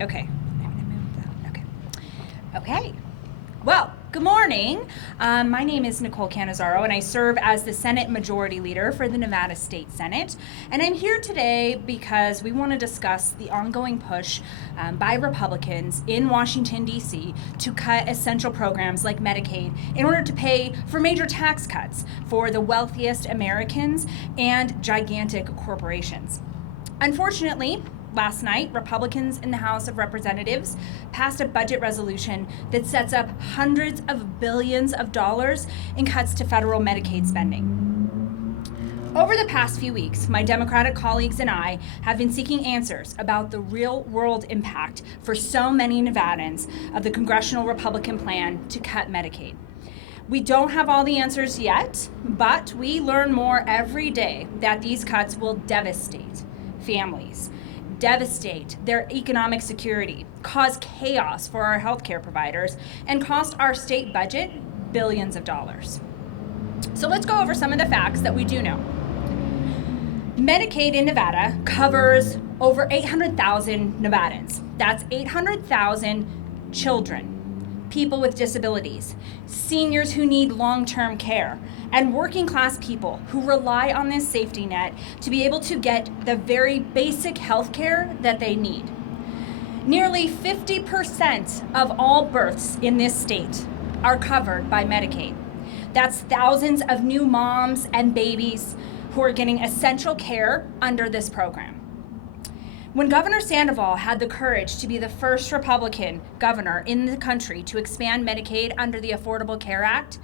Okay. I'm going to move that. Okay. Okay. Well, good morning. My name is Nicole Cannizzaro, and I serve as the Senate Majority Leader for the Nevada State Senate. And I'm here today because we want to discuss the ongoing push by Republicans in Washington, D.C. to cut essential programs like Medicaid in order to pay for major tax cuts for the wealthiest Americans and gigantic corporations. Unfortunately, last night, Republicans in the House of Representatives passed a budget resolution that sets up hundreds of billions of dollars in cuts to federal Medicaid spending. Over the past few weeks, my Democratic colleagues and I have been seeking answers about the real-world impact for so many Nevadans of the congressional Republican plan to cut Medicaid. We don't have all the answers yet, but we learn more every day that these cuts will devastate families, devastate their economic security, cause chaos for our healthcare providers, and cost our state budget billions of dollars. So let's go over some of the facts that we do know. Medicaid in Nevada covers over 800,000 Nevadans. That's 800,000 children, people with disabilities, seniors who need long-term care, and working class people who rely on this safety net to be able to get the very basic health care that they need. Nearly 50% of all births in this state are covered by Medicaid. That's thousands of new moms and babies who are getting essential care under this program. When Governor Sandoval had the courage to be the first Republican governor in the country to expand Medicaid under the Affordable Care Act,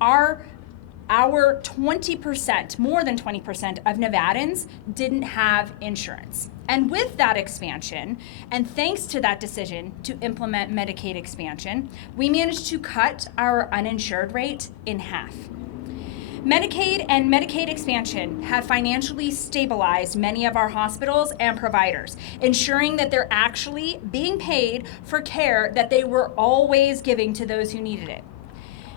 our 20%, more than 20% of Nevadans didn't have insurance. And with that expansion, and thanks to that decision to implement Medicaid expansion, we managed to cut our uninsured rate in half. Medicaid and Medicaid expansion have financially stabilized many of our hospitals and providers, ensuring that they're actually being paid for care that they were always giving to those who needed it.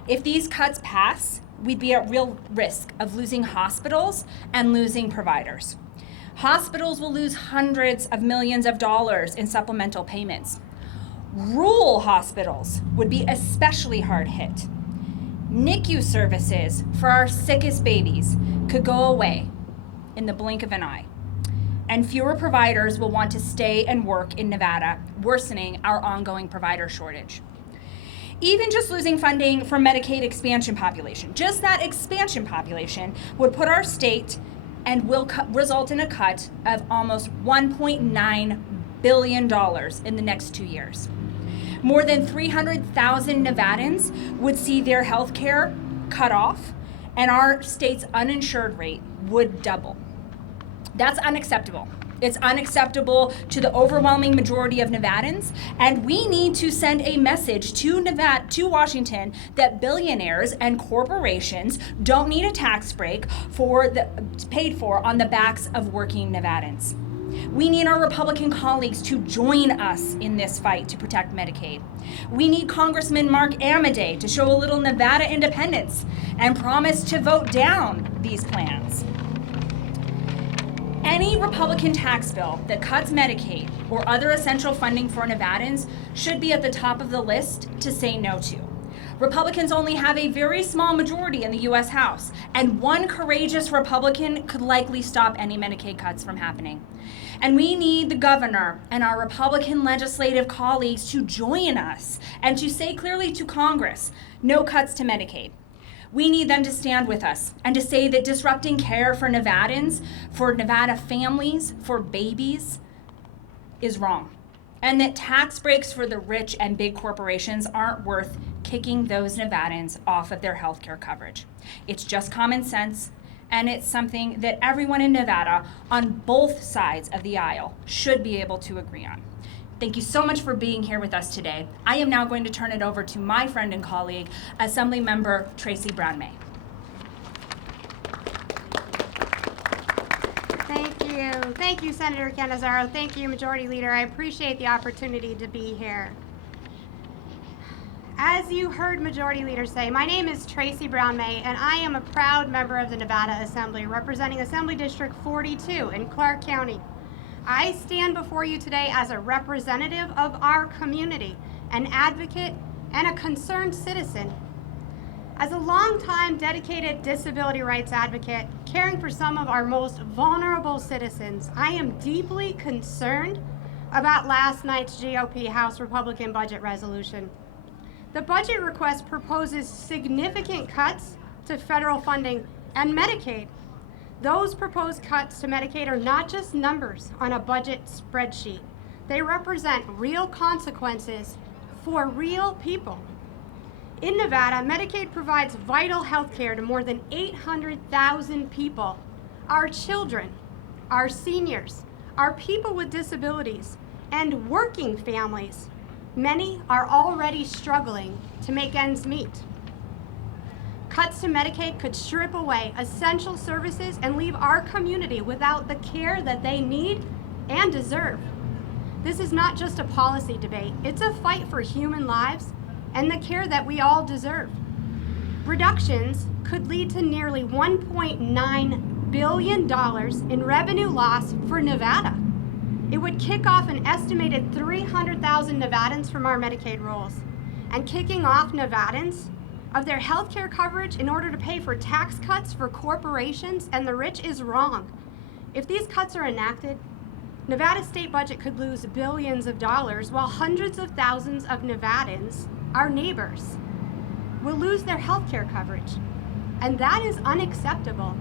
If these cuts pass, we'd be at real risk of losing hospitals and losing providers. Hospitals will lose hundreds of millions of dollars in supplemental payments. Rural hospitals would be especially hard hit. NICU services for our sickest babies could go away in the blink of an eye. And fewer providers will want to stay and work in Nevada, worsening our ongoing provider shortage. Even just losing funding for Medicaid expansion population, just that expansion population would put our state and will result in a cut of almost $1.9 billion in the next 2 years. More than 300,000 Nevadans would see their health care cut off, and our state's uninsured rate would double. That's unacceptable. It's unacceptable to the overwhelming majority of Nevadans, and we need to send a message to Washington that billionaires and corporations don't need a tax break paid for on the backs of working Nevadans. We need our Republican colleagues to join us in this fight to protect Medicaid. We need Congressman Mark Amodei to show a little Nevada independence and promise to vote down these plans. Any Republican tax bill that cuts Medicaid or other essential funding for Nevadans should be at the top of the list to say no to. Republicans only have a very small majority in the U.S. House, and one courageous Republican could likely stop any Medicaid cuts from happening. And we need the governor and our Republican legislative colleagues to join us and to say clearly to Congress, no cuts to Medicaid. We need them to stand with us and to say that disrupting care for Nevadans, for Nevada families, for babies, is wrong. And that tax breaks for the rich and big corporations aren't worth kicking those Nevadans off of their health care coverage. It's just common sense, and it's something that everyone in Nevada on both sides of the aisle should be able to agree on. Thank you so much for being here with us today. I am now going to turn it over to my friend and colleague, Assemblymember Tracy Brown-May. Thank you, Senator Cannizzaro. Thank you, Majority Leader. I appreciate the opportunity to be here. As you heard Majority Leader say, my name is Tracy Brown-May, and I am a proud member of the Nevada Assembly, representing Assembly District 42 in Clark County. I stand before you today as a representative of our community, an advocate, and a concerned citizen. As a longtime dedicated disability rights advocate, caring for some of our most vulnerable citizens, I am deeply concerned about last night's GOP House Republican budget resolution. The budget request proposes significant cuts to federal funding and Medicaid. Those proposed cuts to Medicaid are not just numbers on a budget spreadsheet. They represent real consequences for real people. In Nevada, Medicaid provides vital health care to more than 800,000 people. Our children, our seniors, our people with disabilities, and working families. Many are already struggling to make ends meet. Cuts to Medicaid could strip away essential services and leave our community without the care that they need and deserve. This is not just a policy debate, it's a fight for human lives and the care that we all deserve. Reductions could lead to nearly $1.9 billion in revenue loss for Nevada. It would kick off an estimated 300,000 Nevadans from our Medicaid rolls. And kicking off Nevadans of their health care coverage in order to pay for tax cuts for corporations and the rich is wrong. If these cuts are enacted, Nevada's state budget could lose billions of dollars while hundreds of thousands of Nevadans, our neighbors, will lose their health care coverage. And that is unacceptable.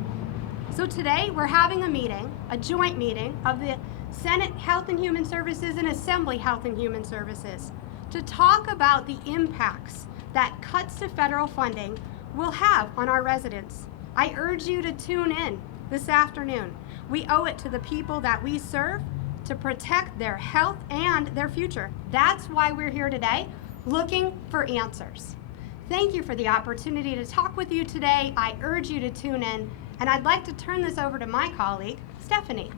So today we're having a meeting, a joint meeting of the Senate Health and Human Services and Assembly Health and Human Services to talk about the impacts that cuts to federal funding will have on our residents. I urge you to tune in this afternoon. We owe it to the people that we serve to protect their health and their future. That's why we're here today, looking for answers. Thank you for the opportunity to talk with you today. I urge you to tune in, and I'd like to turn this over to my colleague, Stephanie.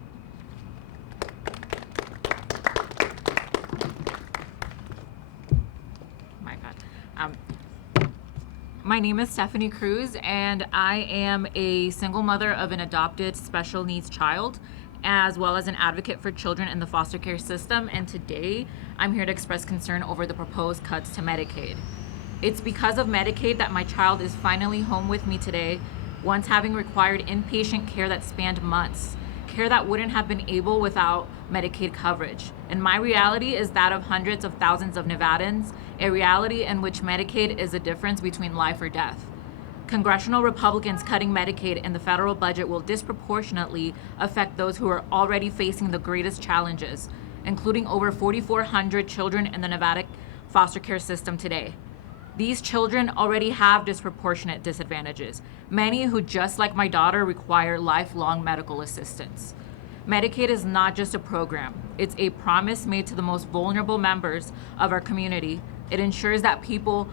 My name is Stephanie Cruz, and I am a single mother of an adopted special needs child, as well as an advocate for children in the foster care system. And today, I'm here to express concern over the proposed cuts to Medicaid. It's because of Medicaid that my child is finally home with me today, once having required inpatient care that spanned months, care that wouldn't have been able without Medicaid coverage. And my reality is that of hundreds of thousands of Nevadans, a reality in which Medicaid is a difference between life or death. Congressional Republicans cutting Medicaid in the federal budget will disproportionately affect those who are already facing the greatest challenges, including over 4,400 children in the Nevada foster care system today. These children already have disproportionate disadvantages, many who, just like my daughter, require lifelong medical assistance. Medicaid is not just a program. It's a promise made to the most vulnerable members of our community. It ensures that people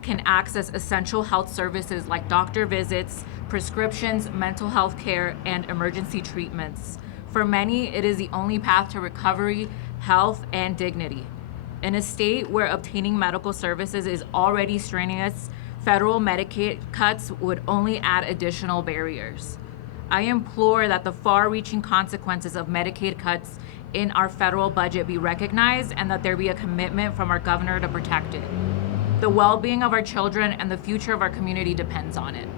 can access essential health services like doctor visits, prescriptions, mental health care, and emergency treatments. For many, it is the only path to recovery, health, and dignity. In a state where obtaining medical services is already strenuous, federal Medicaid cuts would only add additional barriers. I implore that the far-reaching consequences of Medicaid cuts in our federal budget be recognized and that there be a commitment from our governor to protect it. The well-being of our children and the future of our community depends on it.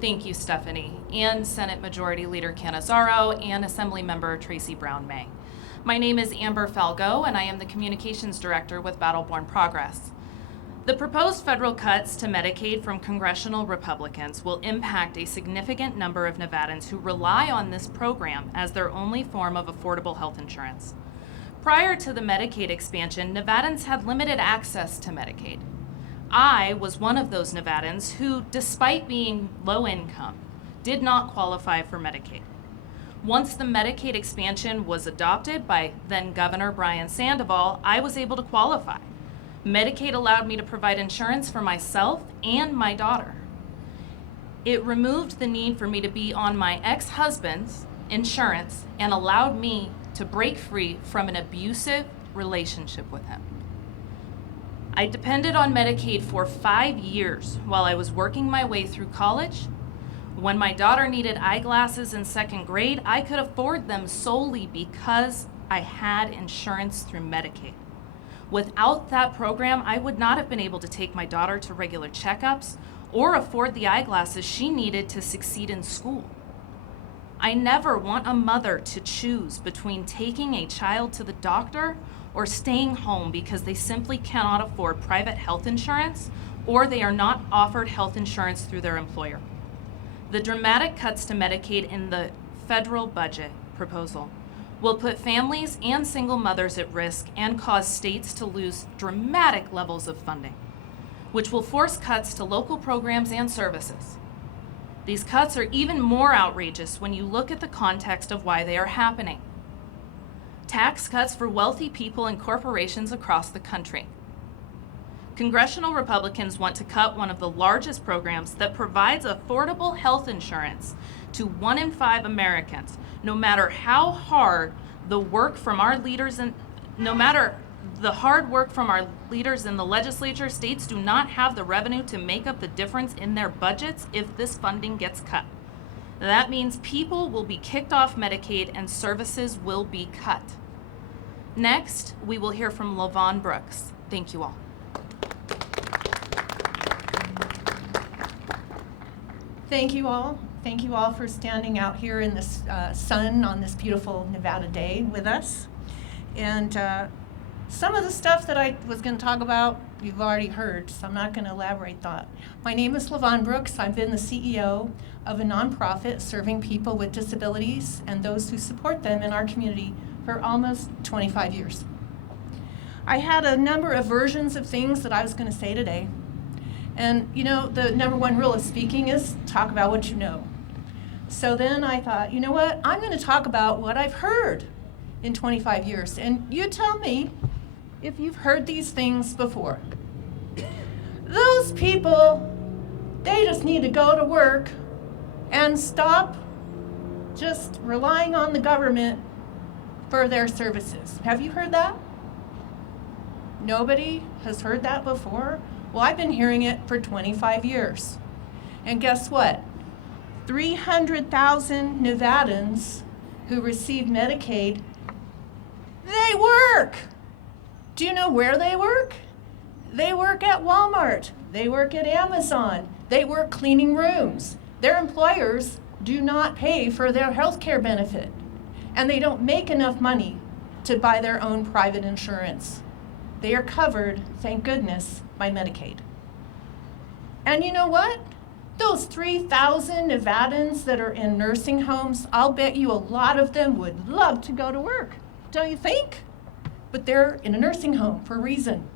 Thank you, Stephanie, and Senate Majority Leader Cannizzaro and Assemblymember Tracy Brown May. My name is Amber Falgo, and I am the Communications Director with Battleborn Progress. The proposed federal cuts to Medicaid from congressional Republicans will impact a significant number of Nevadans who rely on this program as their only form of affordable health insurance. Prior to the Medicaid expansion, Nevadans had limited access to Medicaid. I was one of those Nevadans who, despite being low income, did not qualify for Medicaid. Once the Medicaid expansion was adopted by then Governor Brian Sandoval, I was able to qualify. Medicaid allowed me to provide insurance for myself and my daughter. It removed the need for me to be on my ex-husband's insurance and allowed me to break free from an abusive relationship with him. I depended on Medicaid for 5 years while I was working my way through college When my daughter needed eyeglasses in 2nd grade, I could afford them solely because I had insurance through Medicaid. Without that program, I would not have been able to take my daughter to regular checkups or afford the eyeglasses she needed to succeed in school. I never want a mother to choose between taking a child to the doctor or staying home because they simply cannot afford private health insurance or they are not offered health insurance through their employer. The dramatic cuts to Medicaid in the federal budget proposal will put families and single mothers at risk and cause states to lose dramatic levels of funding, which will force cuts to local programs and services. These cuts are even more outrageous when you look at the context of why they are happening. Tax cuts for wealthy people and corporations across the country. Congressional Republicans want to cut one of the largest programs that provides affordable health insurance to 1 in 5 Americans, no matter how hard the work from our leaders and no matter the hard work from our leaders in the legislature, states do not have the revenue to make up the difference in their budgets if this funding gets cut. That means people will be kicked off Medicaid and services will be cut. Next, we will hear from LaVon Brooks. Thank you all. Thank you all. Thank you all for standing out here in this sun on this beautiful Nevada day with us. And some of the stuff that I was going to talk about, you've already heard, so I'm not going to elaborate that. My name is LaVon Brooks. I've been the CEO of a nonprofit serving people with disabilities and those who support them in our community for almost 25 years. I had a number of versions of things that I was going to say today. And you know, the number one rule of speaking is talk about what you know. So then I thought, you know what? I'm going to talk about what I've heard in 25 years. And you tell me if you've heard these things before. Those people, they just need to go to work and stop just relying on the government for their services. Have you heard that? Nobody has heard that before? Well, I've been hearing it for 25 years. And guess what? 300,000 Nevadans who receive Medicaid, they work. Do you know where they work? They work at Walmart. They work at Amazon. They work cleaning rooms. Their employers do not pay for their health care benefit. And they don't make enough money to buy their own private insurance. They are covered, thank goodness, by Medicaid. And you know what? Those 3,000 Nevadans that are in nursing homes, I'll bet you a lot of them would love to go to work, don't you think? But they're in a nursing home for a reason,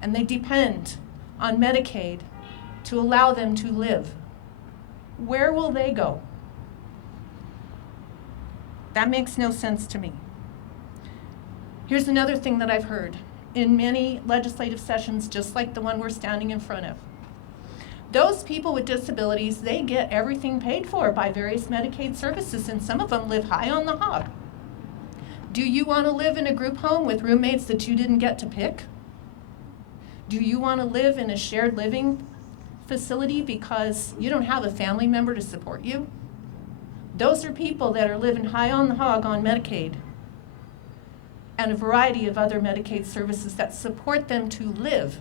and they depend on Medicaid to allow them to live. Where will they go? That makes no sense to me. Here's another thing that I've heard in many legislative sessions, just like the one we're standing in front of. Those people with disabilities, they get everything paid for by various Medicaid services, and some of them live high on the hog. Do you want to live in a group home with roommates that you didn't get to pick? Do you want to live in a shared living facility because you don't have a family member to support you? Those are people that are living high on the hog on Medicaid and a variety of other Medicaid services that support them to live